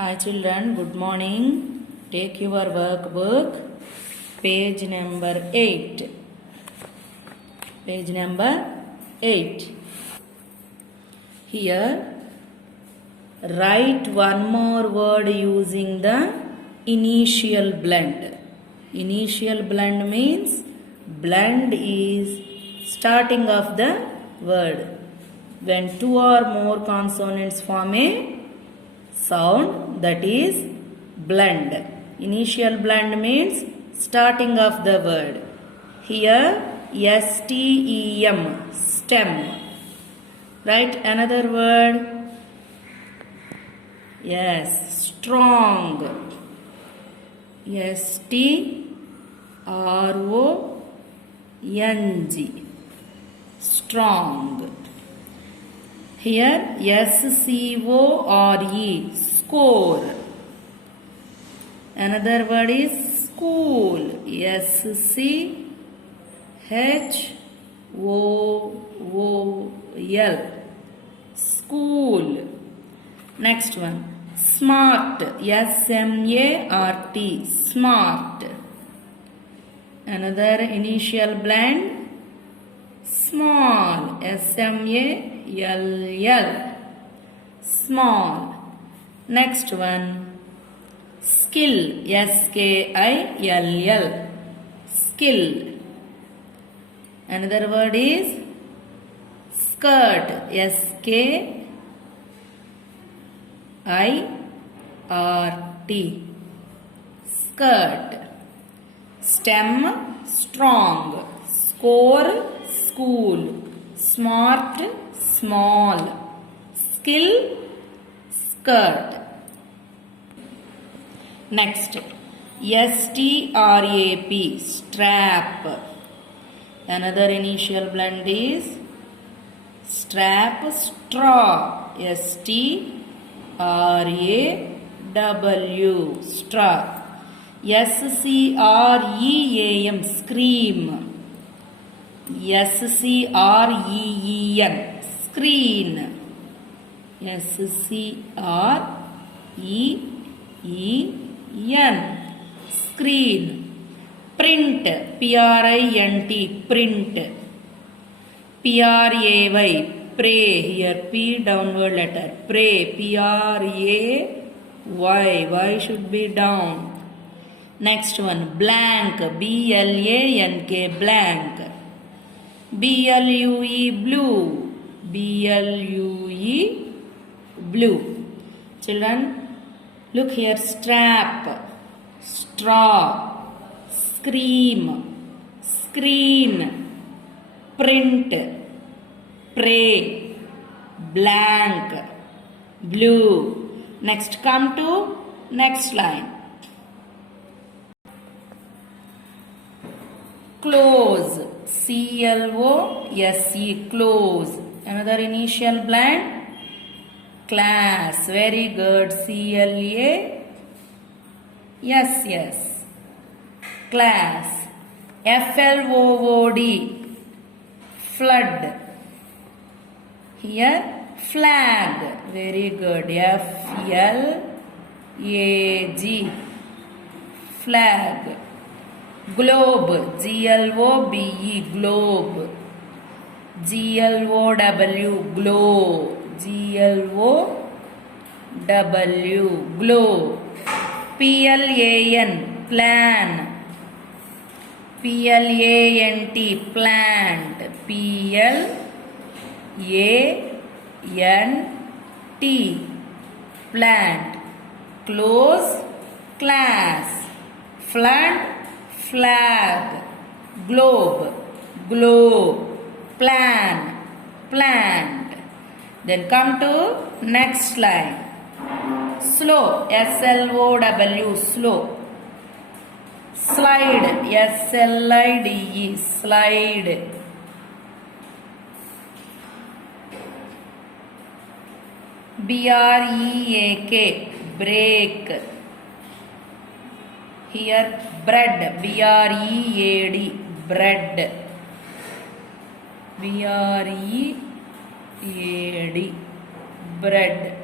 Hi children, good morning. Take your workbook, page number 8. Page number 8. Here, write one more word using the initial blend. Initial blend means blend is starting of the word. When two or more consonants form a sound, that is blend. Initial blend means starting of the word. Here STEM, stem. Write another word. Yes, strong. STRONG, strong. Here SCORE, score. Another word is school. SCHOOL, school. Next one, smart. SMART, smart. Another initial blend, small. SMALL, small. Next one, skill. SKILL, skill. Another word is skirt. SKIRT, skirt. Stem, strong. Score, school. Smart, small. Skill, skirt. Next, STRAP, strap. Another initial blend is strap, straw. STRAW, straw. SCREAM, scream. SCREEN, screen. SCREEN, screen. Print. PRINT, print. PRAY, pray. Here P downward letter, pray. PRAY, Y should be down. Next one, blank. BLANK, blank. BLUE, blue. BLUE, blue. Children, look here. Strap, straw, scream, screen, print, pray, blank, blue. Next, come to next line. Close. CLOSE, close. Another initial blend. Class. Very good. CLASS, class. FLOOD, flood. Here flag. Very good. FLAG, flag. Globe. GLOBE, globe. GLOW, glow. GLOW, glow. PLAN, plan. PLANT, plant. PLANT, plant. Close, class. Flood, flag. Globe, globe. Plan, plant. Then come to next line. Slow. SLOW, slow. Slide. SLIDE, slide. BREAK, break. Here bread. BREAD, bread. BREAD, bread.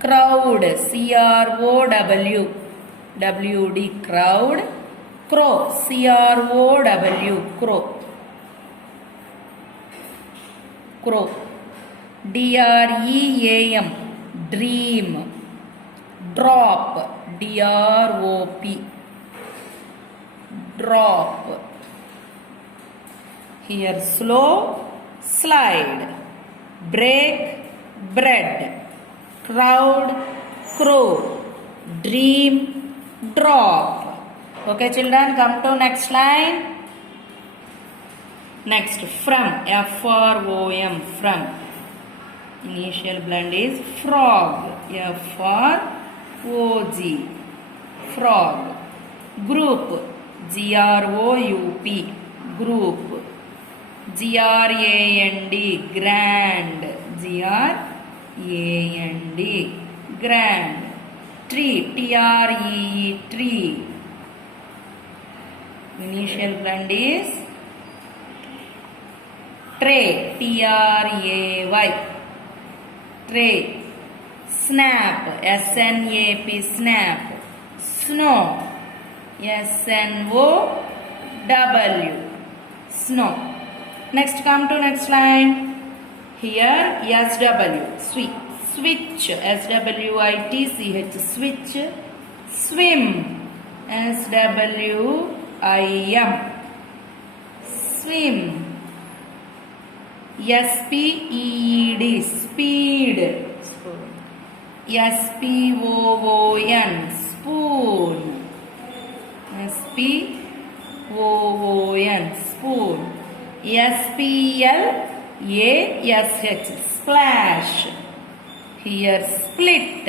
crowd, C-R-O-W, W-D, crowd. Crow, C-R-O-W, crow. Crow. D-R-E-A-M, dream. Drop, D-R-O-P, drop. Here slow, slide. Break, bread. Crowd, crow. Dream, drop. Okay children, come to next line. Next, from, F-R-O-M, from. Initial blend is frog, F-R-O-G, frog. Group, G-R-O-U-P, group. G-R-A-N-D, grand, G-R-A-N-D, grand. Tree, T-R-E-E, tree. Initial blend is tray, T-R-A-Y, tray. Snap, S-N-A-P, snap. Snow, S-N-O-W, snow. Next, come to next line. Here, S-W, switch, S-W-I-T-C-H, switch. Swim, S-W-I-M, swim. S-P-E-E-D, speed. S-P-O-O-N, spoon. S-P-O-O-N, spoon. S-P-L-A-S-H, splash. Here split,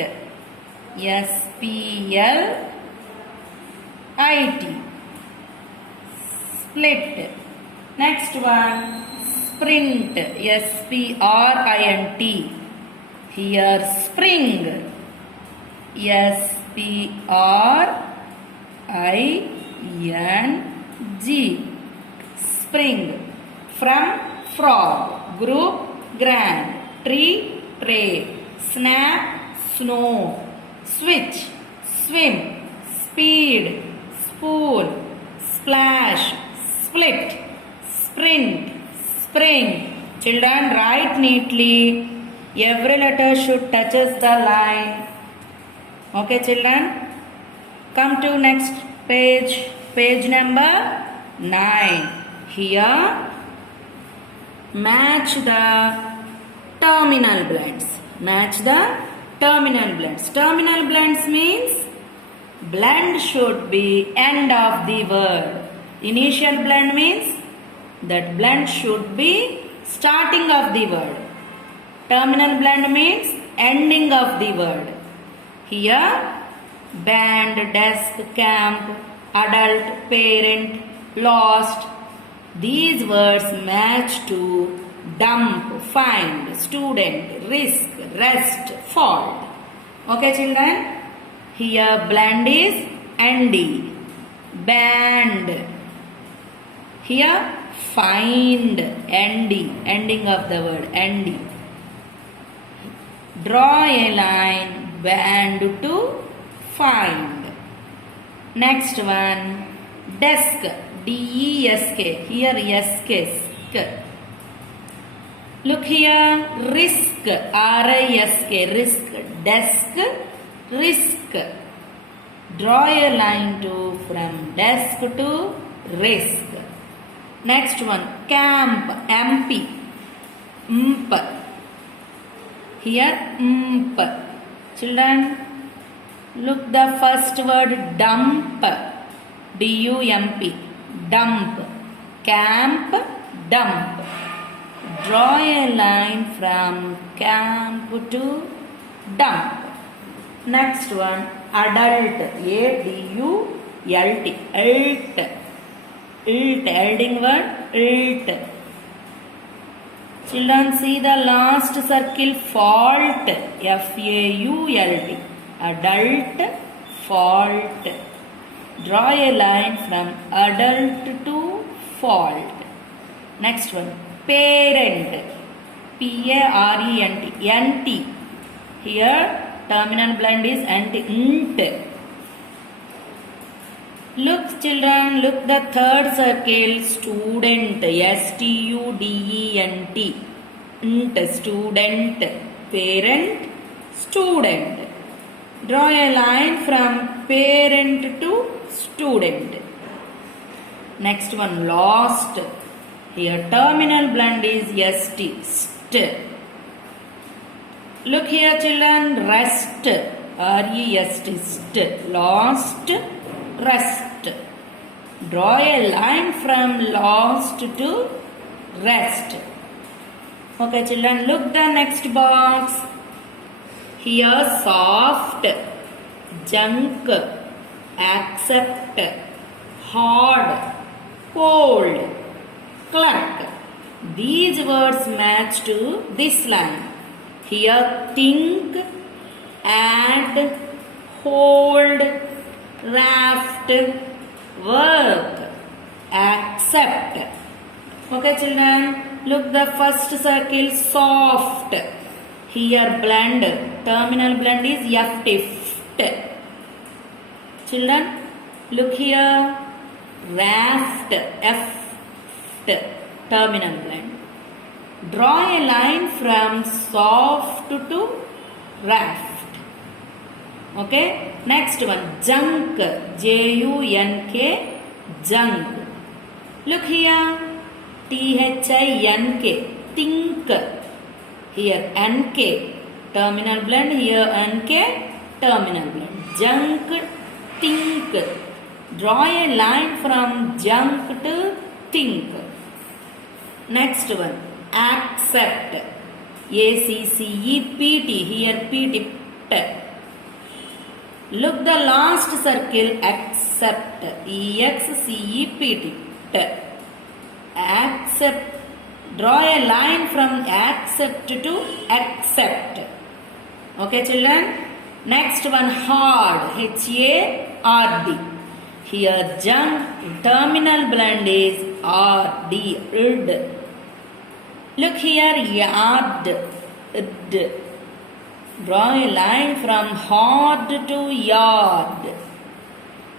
S-P-L-I-T, split. Next one, sprint, S-P-R-I-N-T. Here spring, S-P-R-I-N-G, spring. From, frog. Group, grand. Tree, tray. Snap, snow. Switch, swim. Speed, spoon. Splash, split. Sprint, spring. Children, write neatly. Every letter should touches the line. Okay children? Come to next page. Page number 9. Here, match the terminal blends. Match the terminal blends. Terminal blends means blend should be end of the word. Initial blend means that blend should be starting of the word. Terminal blend means ending of the word. Here, band, desk, camp, adult, parent, lost. These words match to dump, find, student, risk, rest, fault. Okay children? Here blend is ND. Band. Here find, ND. Ending of the word, ND. Draw a line, band to find. Next one, desk, D-E-S-K. Here S-K, sk. Look here, risk, R-I-S-K, risk, desk, risk. Draw a line to from desk to risk. Next one, camp, MP, mp. Here, mp. Children, look the first word, dump, D-U-M-P, dump. Camp, dump. Draw a line from camp to dump. Next one, adult, A-D-U-L-T, alt. Adding word, alt. Children, see the last circle, fault, F-A-U-L-T, adult, fault. Draw a line from adult to fault. Next one, parent, P-A-R-E-N-T, N-T. Here, Terminal blend is nt. Look children, look the third circle, student, student, nt, student, parent, student. Draw a line from parent to student. Next one, lost. Here terminal blend is st, st. Look here children, rest, rest, st, lost, rest. Draw a line from lost to rest. Okay children, look the next box. Here soft, junk, accept, hard, cold, clerk. These words match to this line. Here think, add, hold, raft, work, accept. Okay children, look the first circle, soft. Here blend, terminal blend is ft, ft. Children, look here, raft, ft, terminal blend. Draw a line from soft to raft. Okay, next one, junk, junk, junk. Look here, think, think. Here nk, terminal blend, here nk, terminal blend. Junk, think. Draw a line from junk to think. Next one, accept, accept, here pt. Look the last circle, accept, except, accept. Draw a line from accept to accept. Okay children. Next one, hard, hard. Here junk, terminal blend is rd, rd. Look here, yard, id. Draw a line from hard to yard.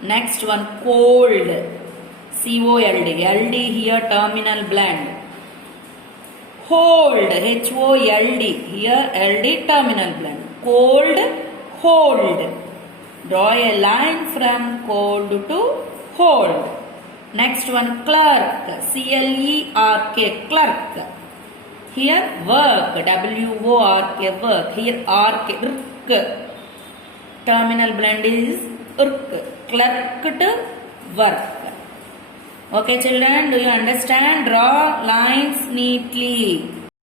Next one, cold, cold, ld, here terminal blend. Hold, hold, here ld, terminal blend. Cold, hold. Draw a line from cold to hold. Next one, clerk, clerk, clerk. Here work, work, work. Here arc, irk. Terminal blend is irk. Clerk to work. Okay children, do you understand? Draw lines neatly.